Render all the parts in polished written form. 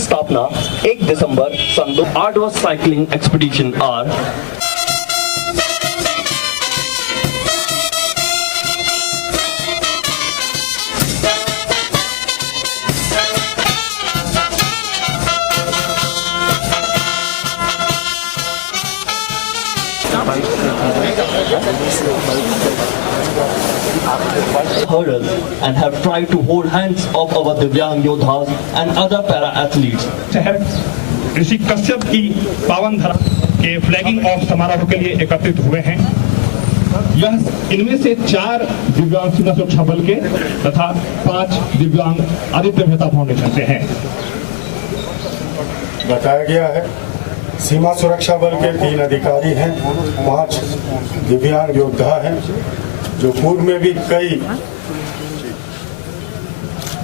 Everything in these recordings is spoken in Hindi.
स्थापना 1 दिसंबर सन 2। आर्डवर्स cycling expedition are hurdle and have tried to hold hands of our Divyang Yodhas and other para-athletes. शहर ऋषि कश्यप की पावन धरा के फ्लैगिंग ऑफ समारोह के लिए एकत्रित हुए हैं। यह इनमें से 4 दिव्यांग सीमा सुरक्षा बल के तथा 5 दिव्यांग आदित्य मेहता फाउंडेशन से हैं। बताया गया है सीमा सुरक्षा बल के 3 अधिकारी हैं, 5 दिव्यांग योद्धा हैं जो पूर्व में भी कई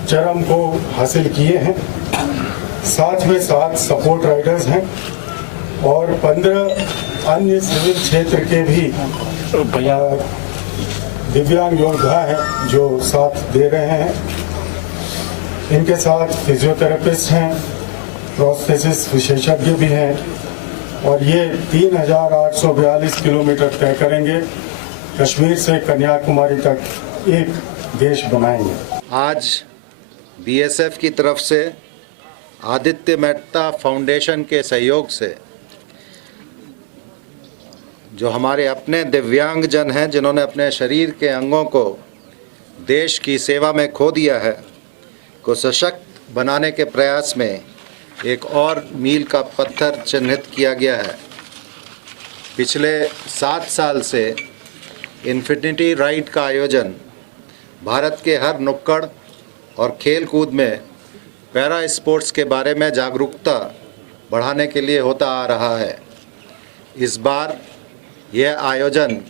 चरम को हासिल किए हैं। साथ में 7 सपोर्ट राइडर्स हैं और 15 अन्य सिविल क्षेत्र के भी दिव्यांग योद्धा हैं जो साथ दे रहे हैं। इनके साथ फिजियोथेरेपिस्ट हैं, प्रोस्थेसिस विशेषज्ञ भी हैं और ये 3842 किलोमीटर तय करेंगे। कश्मीर से कन्याकुमारी तक एक देश बनाएंगे। आज बीएसएफ की तरफ से आदित्य मेहता फाउंडेशन के सहयोग से जो हमारे अपने दिव्यांग जन हैं जिन्होंने अपने शरीर के अंगों को देश की सेवा में खो दिया है को सशक्त बनाने के प्रयास में एक और मील का पत्थर चिन्हित किया गया है। पिछले 7 साल से इन्फिनिटी राइड का आयोजन भारत के हर नुक्कड़ और खेल कूद में पैरा स्पोर्ट्स के बारे में जागरूकता बढ़ाने के लिए होता आ रहा है। इस बार यह आयोजन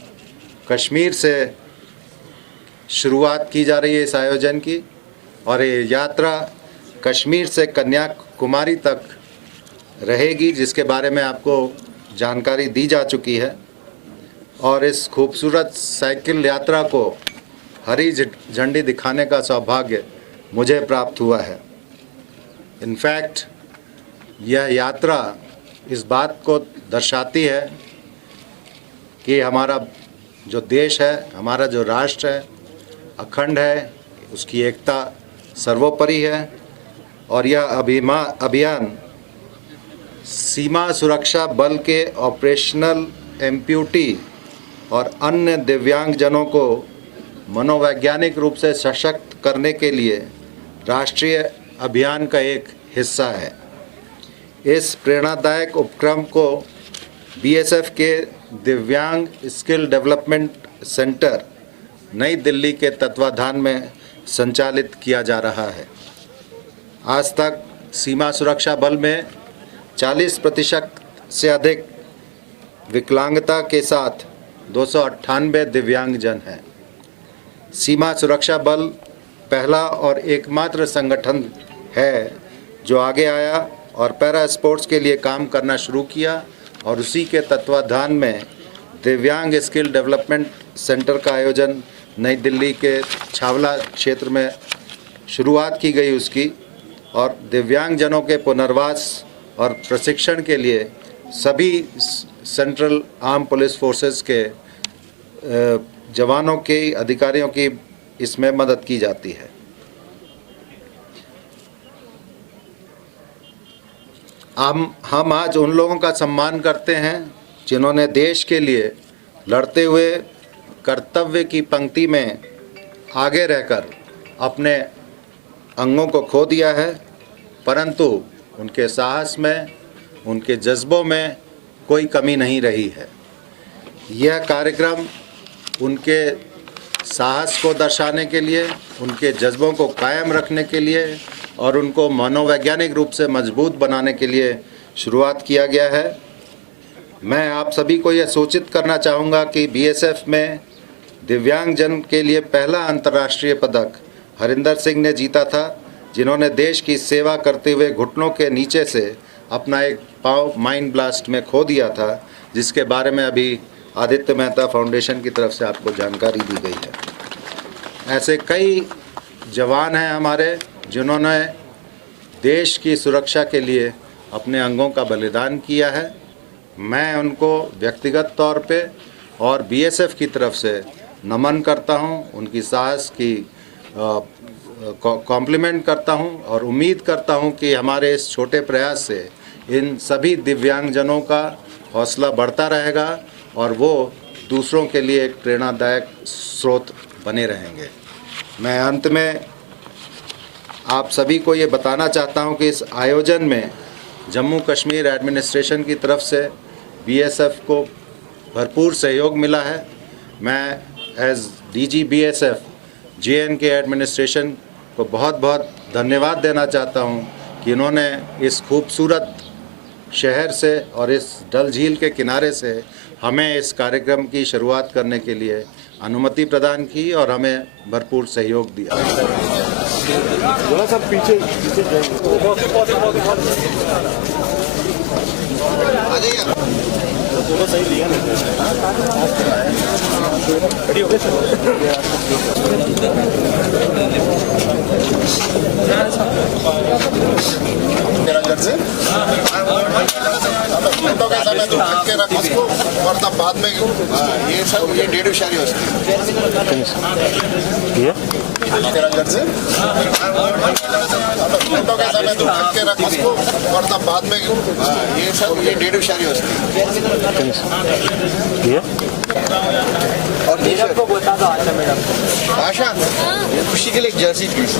कश्मीर से शुरुआत की जा रही है इस आयोजन की और ये यात्रा कश्मीर से कन्याकुमारी तक रहेगी जिसके बारे में आपको जानकारी दी जा चुकी है। और इस खूबसूरत साइकिल यात्रा को हरी झंडी दिखाने का सौभाग्य मुझे प्राप्त हुआ है। इनफैक्ट यह यात्रा इस बात को दर्शाती है कि हमारा जो देश है, हमारा जो राष्ट्र है अखंड है, उसकी एकता सर्वोपरि है और यह अभियान सीमा सुरक्षा बल के ऑपरेशनल एम्प्यूटी और अन्य दिव्यांगजनों को मनोवैज्ञानिक रूप से सशक्त करने के लिए राष्ट्रीय अभियान का एक हिस्सा है। इस प्रेरणादायक उपक्रम को बीएसएफ के दिव्यांग स्किल डेवलपमेंट सेंटर नई दिल्ली के तत्वाधान में संचालित किया जा रहा है। आज तक सीमा सुरक्षा बल में 40% से अधिक विकलांगता के साथ 298 दिव्यांगजन हैं। सीमा सुरक्षा बल पहला और एकमात्र संगठन है जो आगे आया और पैरा स्पोर्ट्स के लिए काम करना शुरू किया और उसी के तत्वाधान में दिव्यांग स्किल डेवलपमेंट सेंटर का आयोजन नई दिल्ली के छावला क्षेत्र में शुरुआत की गई उसकी। और दिव्यांगजनों के पुनर्वास और प्रशिक्षण के लिए सभी सेंट्रल आर्म पुलिस फोर्सेस के जवानों के अधिकारियों की इसमें मदद की जाती है। हम आज उन लोगों का सम्मान करते हैं जिन्होंने देश के लिए लड़ते हुए कर्तव्य की पंक्ति में आगे रहकर अपने अंगों को खो दिया है, परंतु उनके साहस में, उनके जज्बों में कोई कमी नहीं रही है। यह कार्यक्रम उनके साहस को दर्शाने के लिए, उनके जज्बों को कायम रखने के लिए और उनको मनोवैज्ञानिक रूप से मजबूत बनाने के लिए शुरुआत किया गया है। मैं आप सभी को यह सूचित करना चाहूँगा कि बीएसएफ में दिव्यांगजन के लिए पहला अंतर्राष्ट्रीय पदक हरिंदर सिंह ने जीता था, जिन्होंने देश की सेवा करते हुए घुटनों के नीचे से अपना एक पाँव माइन ब्लास्ट में खो दिया था, जिसके बारे में अभी आदित्य मेहता फाउंडेशन की तरफ से आपको जानकारी दी गई है। ऐसे कई जवान हैं हमारे जिन्होंने देश की सुरक्षा के लिए अपने अंगों का बलिदान किया है। मैं उनको व्यक्तिगत तौर पे और बीएसएफ की तरफ से नमन करता हूं, उनकी साहस की कॉम्प्लीमेंट करता हूं और उम्मीद करता हूं कि हमारे इस छोटे प्रयास से इन सभी दिव्यांगजनों का हौसला बढ़ता रहेगा और वो दूसरों के लिए एक प्रेरणादायक स्रोत बने रहेंगे। मैं अंत में आप सभी को ये बताना चाहता हूं कि इस आयोजन में जम्मू कश्मीर एडमिनिस्ट्रेशन की तरफ से बीएसएफ को भरपूर सहयोग मिला है। मैं as DG BSF JNK administration को बहुत बहुत धन्यवाद देना चाहता हूं कि इन्होंने इस खूबसूरत शहर से और इस डल झील के किनारे से हमें इस कार्यक्रम की शुरुआत करने के लिए अनुमति प्रदान की और हमें भरपूर सहयोग दिया। निरंजन से फोटो का समय तो के रख उसको और तब बाद में ये सब ये डेढ़ शारी होती है निरंजन से फोटो का समय तो के रख उसको और तब बाद में ये सब ये डेढ़ शारी होती है और नीरज को बता दो आशा खुशी के लिए एक जर्सी प्लीज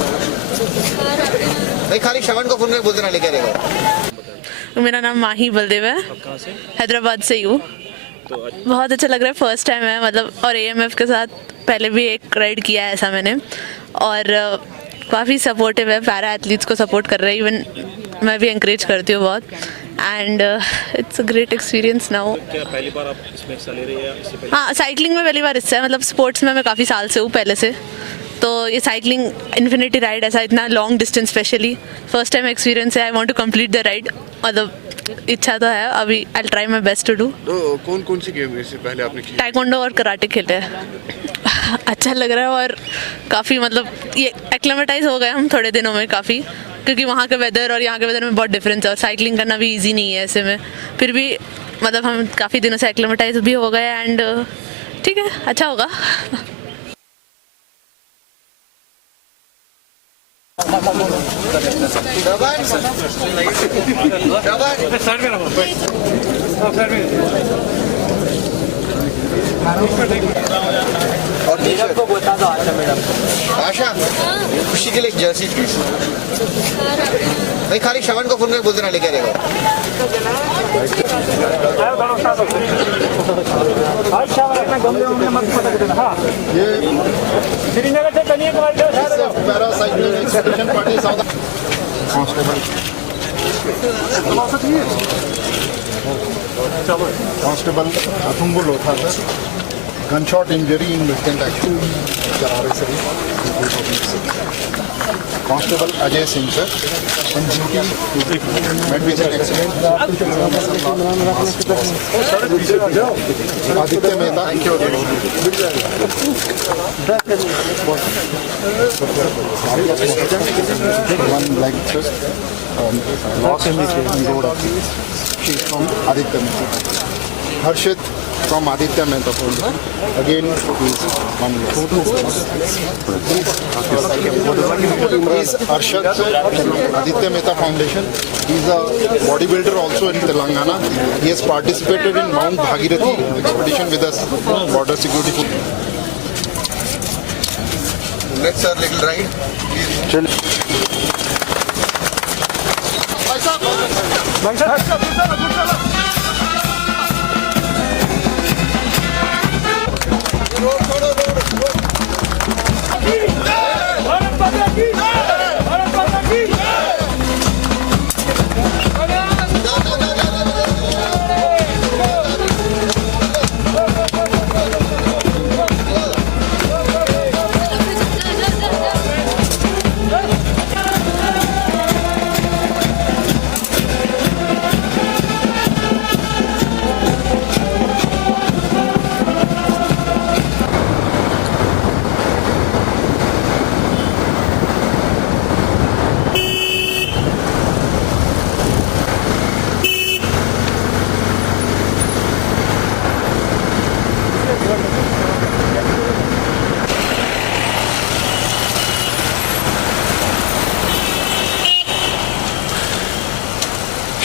नहीं खाली श्रवण को फोन में बोल देना लेके रहेगा। मेरा नाम माही बलदेव है, हैदराबाद से ही हूँ। बहुत अच्छा लग रहा है, फर्स्ट टाइम है मतलब, और एएमएफ के साथ पहले भी एक राइड किया है ऐसा मैंने, और काफ़ी सपोर्टिव है, पैरा एथलीट्स को सपोर्ट कर रहे हैं, इवन मैं भी इंकरेज करती हूँ बहुत, and it's a great experience now. क्या पहली बार आप इसमें हिस्सा ले रही हैं? हाँ, साइकिलिंग में पहली बार हिस्सा है, मतलब स्पोर्ट्स में मैं काफ़ी साल से हूँ पहले से, तो ये साइकिलिंग इन्फिनिटी राइड ऐसा इतना long distance specially first time experience है। I want to complete the ride, मतलब इच्छा तो है, अभी I will try my best to do. तो कौन कौन सी गेम इससे पहले आपने की? टाइकोंडो और कराटे खेले हैं। अच्छा लग रहा है और काफ़ी मतलब ये एक्लेमेटाइज हो गए हम थोड़े दिनों में काफ़ी, क्योंकि वहाँ के वेदर और यहाँ के वेदर में बहुत डिफरेंस है और साइकिलिंग करना भी ईजी नहीं है ऐसे में, फिर भी मतलब हम काफ़ी दिनों से एक्लेमेटाइज भी हो गए एंड ठीक है, अच्छा होगा। और नीरज को बता दो आशा खुशी के लिए एक जर्सी प्लीज नहीं खाली श्रवण को फोन में बोल देना लेके रहेगा। Constable Athungo Lotha sir, gunshot injury in militant action चला रहे sir. Constable Ajay Singh sir, in duty medicine accident. Aditya Mehta, one black loss in road from Aditya Mehta. Harshit from Aditya Mehta Foundation. Again, is one is Arshad from Aditya Mehta Foundation. He is a bodybuilder also in Telangana. He has participated in Mount Bhagirathi expedition with us, border security. Let's a little ride.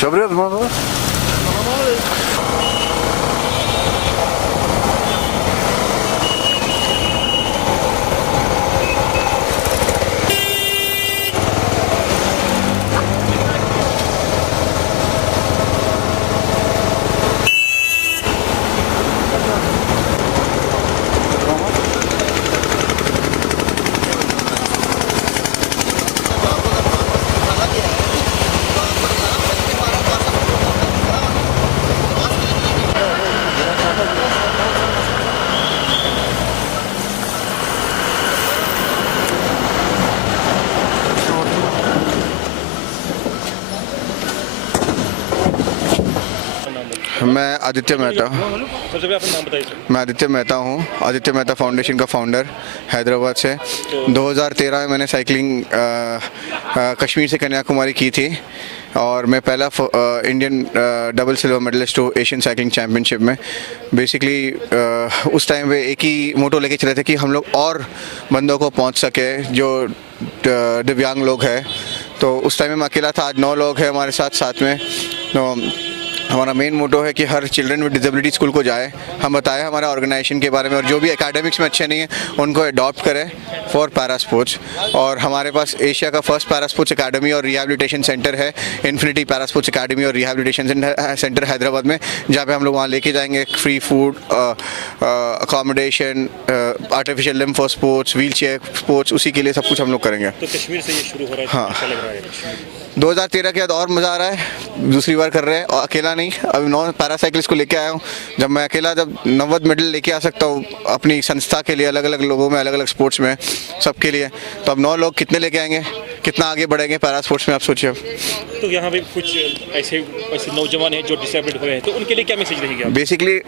Şabriyat mı abi? मैं आदित्य मेहता सबसे पहले अपना नाम बताइए सर। मैं आदित्य मेहता हूँ। आदित्य मेहता फाउंडेशन का फाउंडर हैदराबाद से। 2013 में मैंने साइकिलिंग कश्मीर से कन्याकुमारी की थी और मैं पहला इंडियन डबल सिल्वर मेडलिस्ट हूँ एशियन साइकिलिंग चैम्पियनशिप में। बेसिकली उस टाइम पे एक ही मोटो लेके चले थे कि हम लोग और बंदों को पहुँच सके जो दिव्यांग लोग हैं। तो उस टाइम में मैं अकेला था, आज 9 लोग हैं हमारे साथ में। तो हमारा मेन मोटो है कि her children with disability school को जाए। हम बताएं हमारा ऑर्गेनाइजेशन के बारे में और जो भी एकेडमिक्स में अच्छे नहीं हैं उनको अडॉप्ट करें फॉर पैरा स्पोर्ट्स। और हमारे पास एशिया का फर्स्ट पैरा स्पोर्ट्स एकेडमी और रिहैबिलिटेशन सेंटर है, इन्फिनिटी पैरा स्पोर्ट्स एकेडमी और रिहैबिलिटेशन सेंटर हैदराबाद में, जहाँ पे हम लोग वहाँ लेके जाएंगे free food, accommodation, artificial limb for sports, wheel chair sports, उसी के लिए सब कुछ हम लोग करेंगे। तो कश्मीर से ये शुरू हो रहा है, हाँ। अच्छा लग रहा है। 2013 के बाद और मज़ा आ रहा है, दूसरी बार कर रहे हैं और अकेला नहीं। अब 9 पैरासाइकिलिस्ट को लेके आया हूँ। जब मैं अकेला जब 90 मेडल लेके आ सकता हूँ अपनी संस्था के लिए, अलग अलग लोगों में, अलग अलग स्पोर्ट्स में, सबके लिए, तो अब 9 लोग कितने लेके आएंगे, कितना आगे बढ़ेंगे पैरा स्पोर्ट्स में, आप सोचिए। अब तो यहाँ पे कुछ ऐसे नौजवान हैं जो डिसेबल्ड हुए हैं, तो उनके लिए क्या मैसेज रहेगा? बेसिकली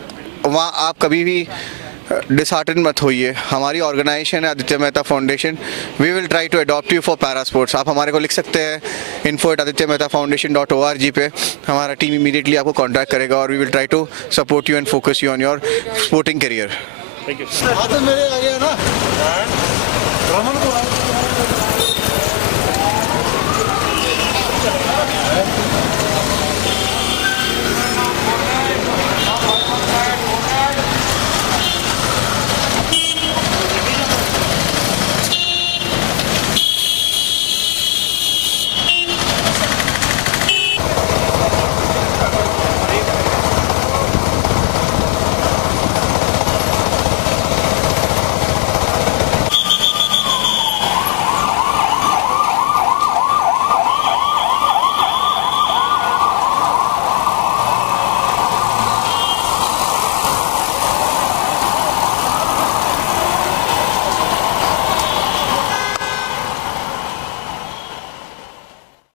वहाँ आप कभी भी डिसहार्टन मत होइए। हमारी ऑर्गेनाइजेशन है Aditya Mehta foundation. We will try to adopt you for para sports. आप हमारे को लिख सकते हैं info@adityamehtafoundation.org पे। हमारा टीम इमीडिएटली आपको कांटेक्ट करेगा और we will try to support you and focus you on your sporting career. Thank you. मेरे आ गया ना